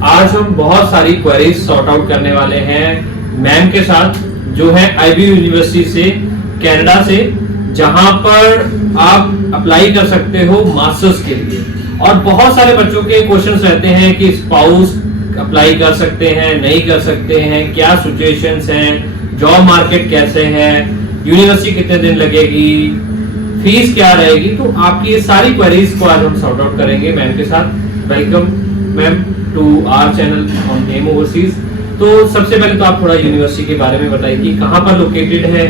आज हम बहुत सारी क्वेरीज सॉर्ट आउट करने वाले हैं मैम के साथ, जो है आईबीयू यूनिवर्सिटी से, कनाडा से, जहां पर आप अप्लाई कर सकते हो मास्टर्स के लिए। और बहुत सारे बच्चों के क्वेश्चंस रहते हैं कि स्पाउस अप्लाई कर सकते हैं, नहीं कर सकते हैं, क्या सिचुएशंस हैं, जॉब मार्केट कैसे है, यूनिवर्सिटी कितने दिन लगेगी, फीस क्या रहेगी। तो आपकी ये सारी क्वेरीज को आज हम सॉर्ट आउट करेंगे मैम के साथ। Welcome ma'am to our channel on M overseas. तो सबसे पहले तो आप थोड़ा यूनिवर्सिटी के बारे में बताइए कि कहाँ पर लोकेटेड है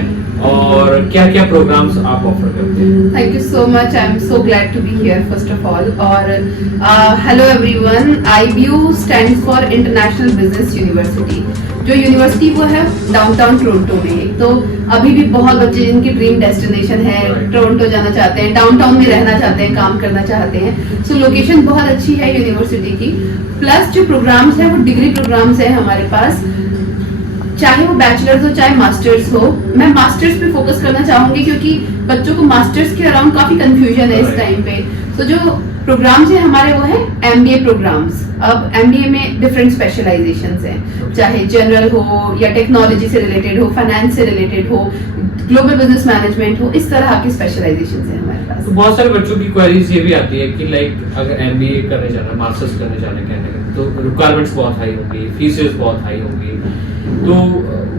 और क्या क्या प्रोग्राम्स आप ऑफर करते हैं। Thank you so much, I am so glad to be here first of all. और hello everyone, IBU stands for international business university. जो यूनिवर्सिटी वो है डाउनटाउन टोरंटो में। तो अभी भी बहुत बच्चे जिनकी ड्रीम डेस्टिनेशन है, टोरंटो जाना चाहते हैं, डाउनटाउन में रहना चाहते हैं, काम करना चाहते हैं। सो लोकेशन बहुत अच्छी है यूनिवर्सिटी की। प्लस जो प्रोग्राम्स है वो डिग्री प्रोग्राम्स है हमारे पास, चाहे वो बैचलर्स हो चाहे मास्टर्स हो। मैं मास्टर्स पे फोकस करना चाहूंगी क्योंकि बच्चों को मास्टर्स के अराउंड काफी कंफ्यूजन है इस टाइम पे। तो जो प्रोग्राम्स है हमारे वो है एमबीए प्रोग्राम्स। अब एमबीए में डिफरेंट स्पेशलाइजेशंस हैं, चाहे जनरल हो या टेक्नोलॉजी से रिलेटेड हो, फाइनेंस से रिलेटेड हो, ग्लोबल बिजनेस मैनेजमेंट हो, इस तरह की स्पेशलाइजेशंस हैं हमारे पास। तो बहुत सारे बच्चों की क्वेरीज ये भी आती है कि लाइक अगर एमबीए करने जाना है, मास्टर्स करने जाना है, तो रिक्वायरमेंट्स बहुत हाई होंगी, फीसेस बहुत हाई होंगी। तो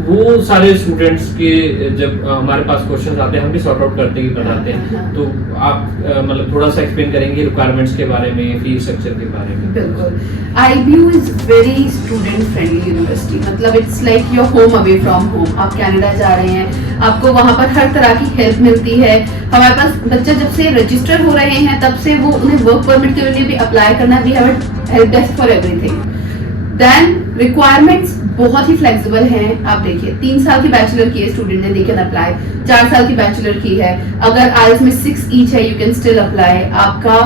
वो सारे स्टूडेंट्स के जब हमारे पास क्वेश्चंस आते हैं, हम भी सॉर्ट आउट करते ही बताते हैं। तो आप मतलब थोड़ा सा एक्सप्लेन करेंगे रिक्वायरमेंट्स के बारे में, फीस स्ट्रक्चर के बारे में। बिल्कुल, IBU is very student friendly university. मतलब it's like your home away from home. आप कनाडा जा रहे हैं, आपको वहां पर हर तरह की हेल्प मिलती है। हमारे पास बच्चे जब से रजिस्टर हो रहे हैं तब से वो उन्हें वर्क परमिट के लिए भी अप्लाई करना, we have help desk for everything. Then requirements बहुत ही फ्लेक्सिबल हैं। आप देखिए 3 साल की बैचलर की है स्टूडेंट ने, दे कैन अप्लाई। 4 साल की बैचलर की है, अगर आईएलटीएस में 6 ईच है, यू कैन स्टिल अप्लाई। आपका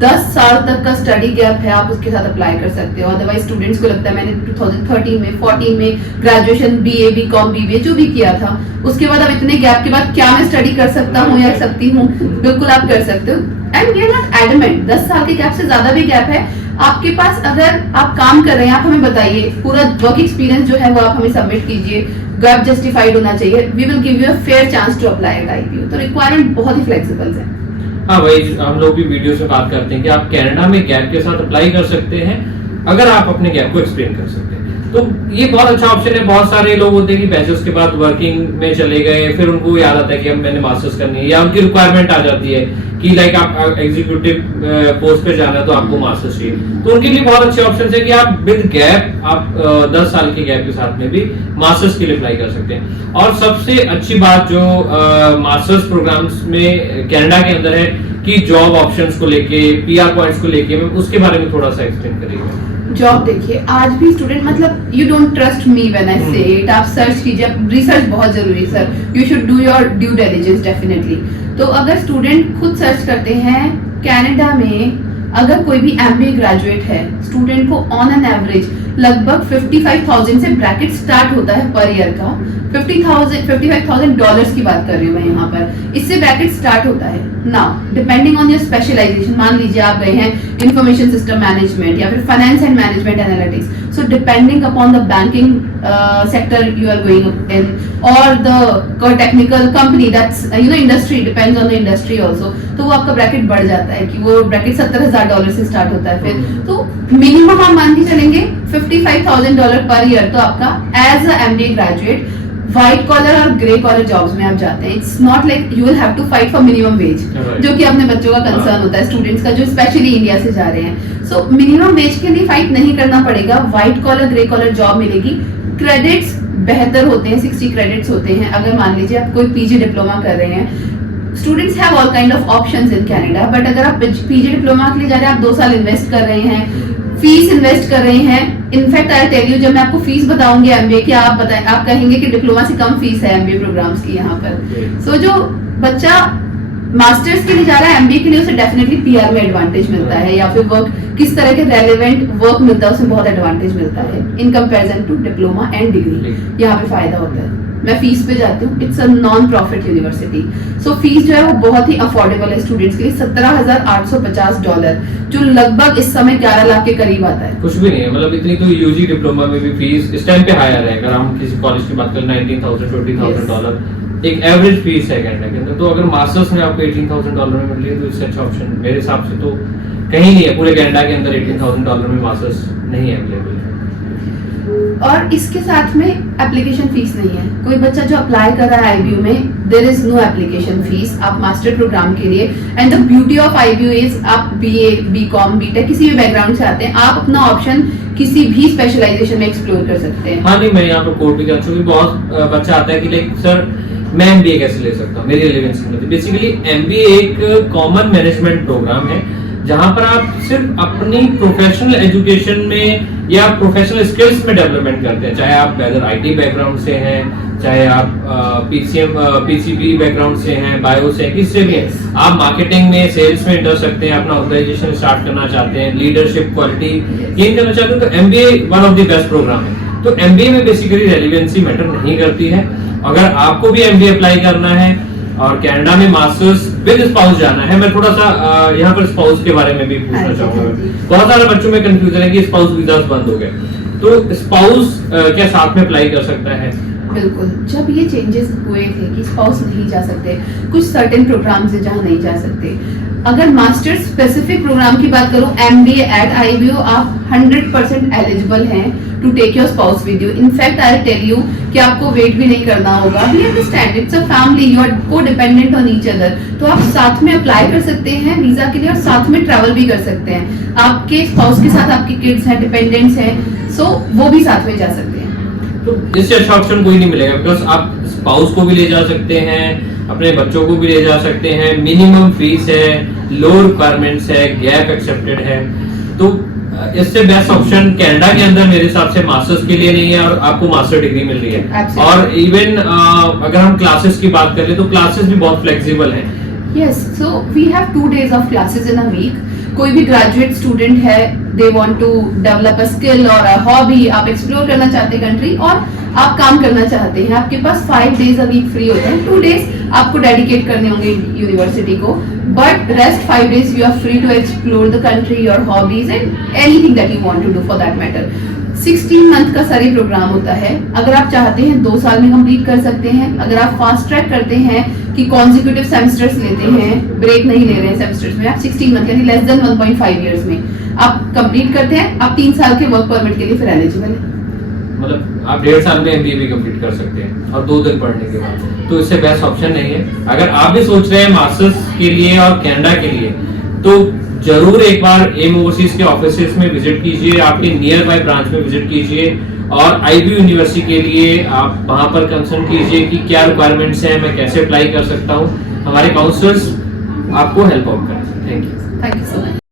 10 साल तक का स्टडी गैप है, आप उसके साथ अप्लाई कर सकते हो। अदरवाइज स्टूडेंट्स को लगता है मैंने 2013 में 14 में ग्रेजुएशन बीए बीकॉम बीबीए जो भी किया था, उसके बाद अब इतने गैप के बाद क्या मैं स्टडी कर सकता हूँ या सकती हूँ। बिल्कुल आप कर सकते हो। And we are not adamant 10 साल के गैप से ज्यादा भी गैप है आपके पास। अगर आप काम कर रहे हैं, आप हमें बताइए पूरा वर्क एक्सपीरियंस जो है वो आप हमें सबमिट कीजिए। गैप जस्टिफाइड होना चाहिए। We will give you a fair chance to apply at IBU. तो रिक्वायरमेंट बहुत ही फ्लेक्सिबल है। हाँ भाई, हम लोग भी वीडियो से बात करते हैं कि आप कनाडा में गैप के साथ अप्लाई कर सकते हैं अगर आप अपने गैप को एक्सप्लेन कर सकते हैं। तो ये बहुत अच्छा ऑप्शन है। बहुत सारे लोग होते हैं कि बैचलर्स के बाद वर्किंग में चले गए, फिर उनको याद आता है कि अब मैंने मास्टर्स करनी है, या उनकी रिक्वायरमेंट आ जाती है कि लाइक आप एग्जीक्यूटिव पोस्ट पे जाना है तो आपको मास्टर्स चाहिए। तो उनके लिए बहुत अच्छे ऑप्शन है कि आप विद गैप, आप 10 साल के गैप के साथ में भी मास्टर्स के लिए अप्लाई कर सकते हैं। और सबसे अच्छी बात जो मास्टर्स प्रोग्राम्स में कनाडा के अंदर है कि जॉब ऑप्शंस को लेके, पीआर पॉइंट्स को लेके, उसके बारे में थोड़ा सा एक्सप्लेन करिएगा। जॉब देखिए, आज भी स्टूडेंट, मतलब you don't trust me when I से इट, आप सर्च कीजिए। रिसर्च बहुत जरूरी है sir, you should do your due diligence definitely. तो अगर स्टूडेंट खुद सर्च करते हैं कनाडा में, अगर कोई भी एमबीए ग्रेजुएट है, स्टूडेंट को ऑन एन एवरेज लगभग 55,000 से ब्रैकेट स्टार्ट होता है पर ईयर का। $55,000 की बात कर रही हूँ मैं यहाँ पर, इससे ब्रैकेट स्टार्ट होता है। Now depending on your specialization, मान लीजिए आप गए हैं इंफॉर्मेशन सिस्टम मैनेजमेंट या फिर finance and management analytics. So depending upon the banking sector you are going in और the technical company, that's industry, depends on the industry also. तो वो आपका ब्रैकेट बढ़ जाता है कि वो ब्रैकेट $70,000 से स्टार्ट होता है। फिर तो मिनिमम आप मान के चलेंगे $55,000 पर ईयर। तो आपका as a MBA graduate white collar और ग्रे कॉलर जॉब्स में आप जाते हैं। It's not like you will have to fight for minimum wage, जो कि अपने बच्चों का कंसर्न होता है, स्टूडेंट्स का जो स्पेशली इंडिया से जा रहे हैं। सो मिनिमम वेज के लिए फाइट नहीं करना पड़ेगा। White collar grey collar job मिलेगी। क्रेडिट्स बेहतर होते हैं, 60 क्रेडिट्स होते हैं। अगर मान लीजिए आप कोई पीजी डिप्लोमा कर रहे हैं, students have all kind of options in Canada. But अगर आप पीजी डिप्लोमा के लिए जा रहे हैं, आप 2 साल इन्वेस्ट कर रहे हैं, फीस इन्वेस्ट कर रहे हैं। इनफैक्ट आई टेल यू, जब मैं आपको फीस बताऊंगी एमबीए की, आप बताएं, आप कहेंगे कि डिप्लोमा से कम फीस है एमबीए प्रोग्राम्स की यहाँ पर। सो जो बच्चा मास्टर्स के लिए जा रहा है, एमबीए के लिए उसे डेफिनेटली पीआर में एडवांटेज मिलता है, या फिर वर्क किस तरह के रेलेवेंट वर्क मिलता है उसे बहुत एडवांटेज मिलता है in comparison to diploma and degree. यहाँ पे फायदा होता है। मैं फीस पे जाती हूँ, it's a non profit university, so fees जो है वो बहुत ही अफोर्डेबल है स्टूडेंट्स के लिए, $17,850, जो लगभग इस समय 11 लाख के करीब आता है। कुछ भी नहीं है, मतलब इतनी तो यूजी डिप्लोमा में भी फीस इस टाइम पे हायर है। अगर हम किसी कॉलेज की बात करें $19,000 $20,000 एक एवरेज फीस है कनाडा के अंदर। तो अगर मास्टर्स में आपको $18,000 में मिल रही है तो इससे अच्छा ऑप्शन मेरे हिसाब से तो कहीं नहीं है। पूरे कनाडा के अंदर $18,000 में मास्टर्स नहीं है अवेलेबल। और इसके साथ में एप्लीकेशन फीस नहीं है। कोई बच्चा जो अप्लाई कर रहा है आईबीयू में, there is no application fees आप मास्टर प्रोग्राम के लिए। And the beauty of IBU is आप बीए, बीकॉम, बीटेक किसी भी बैकग्राउंड से आते हैं, आप अपना ऑप्शन किसी भी स्पेशलाइजेशन में एक्सप्लोर कर सकते हैं। हाँ नहीं, मैं यहाँ पर कोर्ट भी कर चुकी। बहुत बच्चा आता है कि लाइक सर मैं एमबीए कैसे ले सकता हूँ, मेरी रिलेवेंसी नहीं। बेसिकली एमबीए एक कॉमन मैनेजमेंट प्रोग्राम है जहां पर आप सिर्फ अपनी प्रोफेशनल एजुकेशन में या प्रोफेशनल स्किल्स में डेवलपमेंट करते हैं। चाहे आप वेदर आईटी बैकग्राउंड से हैं, चाहे आप पीसीबी बैकग्राउंड से हैं, बायो से, किससे भी हैं। आप मार्केटिंग में, सेल्स में इंटरेस्ट रखते हैं, अपना ऑर्गेनाइजेशन स्टार्ट करना चाहते हैं, लीडरशिप क्वालिटी गेन करना चाहते हैं, तो MBA one of the best program है। तो एमबीए में बेसिकली रेलिवेंसी मैटर नहीं करती है। अगर आपको भी एमबीए अप्लाई करना है और कनाडा में मास्टर्स विद स्पाउस जाना है, मैं थोड़ा सा यहाँ पर स्पाउस के बारे में भी पूछना चाहूंगा। बहुत सारे बच्चों में कंफ्यूजन है कि स्पाउस वीजा बंद हो गए, तो स्पाउस क्या साथ में अप्लाई कर सकता है? बिल्कुल, जब ये चेंजेस हुए थे कि स्पाउस नहीं जा सकते, कुछ सर्टेन प्रोग्राम्स है जहां नहीं जा सकते। अगर मास्टर्स स्पेसिफिक प्रोग्राम की बात करूं, एमबीए एट आईबीयू, आप 100% एलिजिबल हैं to take your spouse with you. In fact I tell you कि आपको वेट भी नहीं करना होगा। We understand it's a family, you are co dependent on each other, तो आप साथ में अप्लाई कर सकते हैं वीजा के लिए और साथ में ट्रैवल भी कर सकते हैं। आपके स्पाउस के साथ आपके किड्स हैं, डिपेंडेंट्स हैं, सो वो भी साथ में जा सकते हैं। तो इससे अच्छा ऑप्शन कोई नहीं मिलेगा, बिकॉज आप स्पाउस को भी ले जा सकते हैं, अपने बच्चों को भी ले जा सकते हैं, मिनिमम फीस है, लो रिक्वायरमेंट्स है, गैप एक्सेप्टेड है। तो इससे बेस्ट ऑप्शन कनाडा के अंदर मेरे हिसाब से मास्टर्स के लिए नहीं है, और आपको मास्टर डिग्री मिल रही है। Absolutely. और इवन अगर हम क्लासेस की बात करें तो क्लासेस भी बहुत फ्लेक्सिबल हैं। Yes, so we have 2 days of classes in a week. कोई भी ग्रेजुएट स्टूडेंट है, they want to develop a skill और अ हॉबी, आप एक्सप्लोर करना चाहते हैं कंट्री और आप काम करना चाहते हैं, आपके पास 5 days अ वीक फ्री होते हैं। 2 days आपको डेडिकेट करने होंगे यूनिवर्सिटी को, but rest 5 days you are free to explore the country, your hobbies and anything that you want to do for that matter. 16 month का सारी प्रोग्राम होता है। अगर आप चाहते हैं 2 साल में कंप्लीट कर सकते हैं। अगर आप फास्ट ट्रैक करते हैं कि कॉन्जिक्यूटिव सेमेस्टर्स लेते हैं, ब्रेक नहीं ले रहे हैं सेमेस्टर्स में, आप 16 मंथ यानी लेस देन 1.5 इयर्स में आप कंप्लीट करते हैं, आप 3 साल के वर्क परमिट के लिए फिर एलिजिबल है। मतलब आप 1.5 साल में एमबीए भी कंप्लीट कर सकते हैं और 2 दिन पढ़ने के बाद, तो इससे बेस्ट ऑप्शन नहीं है। अगर आप भी सोच रहे हैं मास्टर्स के लिए और कनाडा के लिए, तो जरूर एक बार एम ओवरसीज के ऑफिसेस में विजिट कीजिए, आपके नियर बाय ब्रांच में विजिट कीजिए, और आईबीयू यूनिवर्सिटी के लिए आप वहां पर कंसल्ट कीजिए कि क्या रिक्वायरमेंट्स हैं, मैं कैसे अप्लाई कर सकता हूं। हमारे काउंसलर्स आपको हेल्प आउट करें। Thank you. Thank you so much.